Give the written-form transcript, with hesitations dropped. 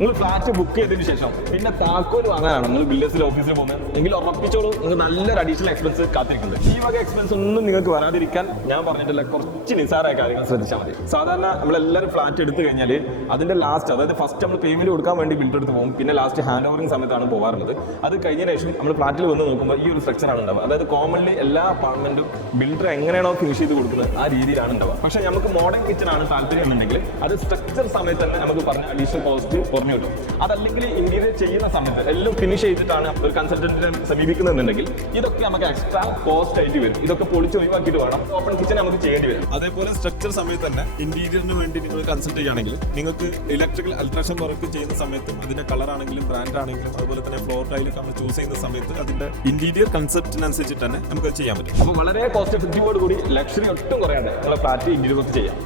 നിങ്ങൾ flat book ചെയ്തതിന് ശേഷം പിന്നെ താക്കോൽ വാങ്ങാനാണ് നിങ്ങൾ ബിൽഡേഴ്സിന്റെ ഓഫീസിൽ പോകുന്നത് എങ്കിൽ ഉറപ്പിച്ചോളൂ നിങ്ങൾക്ക് നല്ലൊരു അഡീഷണൽ എക്സ്പെൻസ് കാത്തിരിക്കുന്നുണ്ട്. ഈ വക എക്സ്പെൻസ് ഒന്നും നിങ്ങൾക്ക് വരാതിരിക്കാൻ ഞാൻ പറഞ്ഞിട്ടുള്ള കുറച്ച് നിസാറായ കാര്യങ്ങൾ ശ്രദ്ധിച്ചാൽ മതി. സാധാരണ നമ്മളെല്ലാവരും ഫ്ലാറ്റ് എടുത്തു കഴിഞ്ഞാൽ അതിന്റെ ലാസ്റ്റ്, അതായത് ഫസ്റ്റ് നമ്മൾ പേയ്മെന്റ് കൊടുക്കാൻ വേണ്ടി ബിൽഡർ എടുത്ത് പോകും, പിന്നെ ലാസ്റ്റ് ഹാൻഡ് ഓവറിംഗ് സമയത്താണ് പോകാറുള്ളത്. അത് കഴിഞ്ഞതിന് ശേഷം നമ്മൾ ഫ്ലാറ്റിൽ വന്ന് നോക്കുമ്പോൾ ഈ ഒരു സ്ട്രക്ചറാണ് ഉണ്ടാവുക. അതായത് കോമൺലി എല്ലാ അപ്പാർട്ട്മെന്റും ബിൽഡർ എങ്ങനെയാണോ ഫിനിഷ് ചെയ്ത് കൊടുക്കുന്നത് ആ രീതിയിലാണ് ഉണ്ടാവുക. പക്ഷേ നമുക്ക് മോഡേൺ കിച്ചൺ ആണ് താല്പര്യം എന്നുണ്ടെങ്കിൽ അത് സ്ട്രക്ചർ സമയത്ത് തന്നെ നമുക്ക് പറഞ്ഞ അഡീഷണൽ കോസ്റ്റ് കുറഞ്ഞു കിട്ടും. അതല്ലെങ്കിൽ ഇന്റീരിയർ ചെയ്യുന്ന സമയത്ത് എല്ലാം ഫിനിഷ് ചെയ്തിട്ടാണ് ഒരു കൺസൾട്ടന്റിനെ സമീപിക്കുന്നുണ്ടെങ്കിൽ ഇതൊക്കെ നമുക്ക് എക്സ്ട്രാ കോസ്റ്റ് ആയിട്ട് വരും. ഇതൊക്കെ പൊളിച്ച് ഒഴിവാക്കിയിട്ട് വേണം ഓപ്പൺ കിച്ചൺ നമുക്ക് ചെയ്യേണ്ടി വരും. അതേപോലെ സ്ട്രക്ചർ സമയത്ത് തന്നെ ഇന്റീരിയറിന് വേണ്ടി നിങ്ങൾ കൺസൾട്ട് ചെയ്യുകയാണെങ്കിൽ നിങ്ങൾക്ക് ഇലക്ട്രിക്കൽ അൾട്രാഷൻ വർക്ക് ചെയ്യുന്ന സമയത്തും അതിന്റെ കളർ ആണെങ്കിലും ബ്രാൻഡ് ആണെങ്കിലും അതുപോലെ തന്നെ ഫ്ലോർ ടൈലൊക്കെ നമ്മൾ ചൂസ് ചെയ്യുന്ന സമയത്ത് അതിന്റെ ഇന്റീരിയർ കൺസെപ്റ്റിനനുസരിച്ചിട്ട് തന്നെ നമുക്ക് ചെയ്യാൻ പറ്റും. അപ്പോൾ വളരെ കോസ്റ്റ് എഫക്റ്റീവോട് കൂടി ലക്ഷറി ഒട്ടും കുറയാണ്ട് നിങ്ങളെ ഫ്ലാറ്റ് ഇന്റീരിയർ വർക്ക് ചെയ്യാം.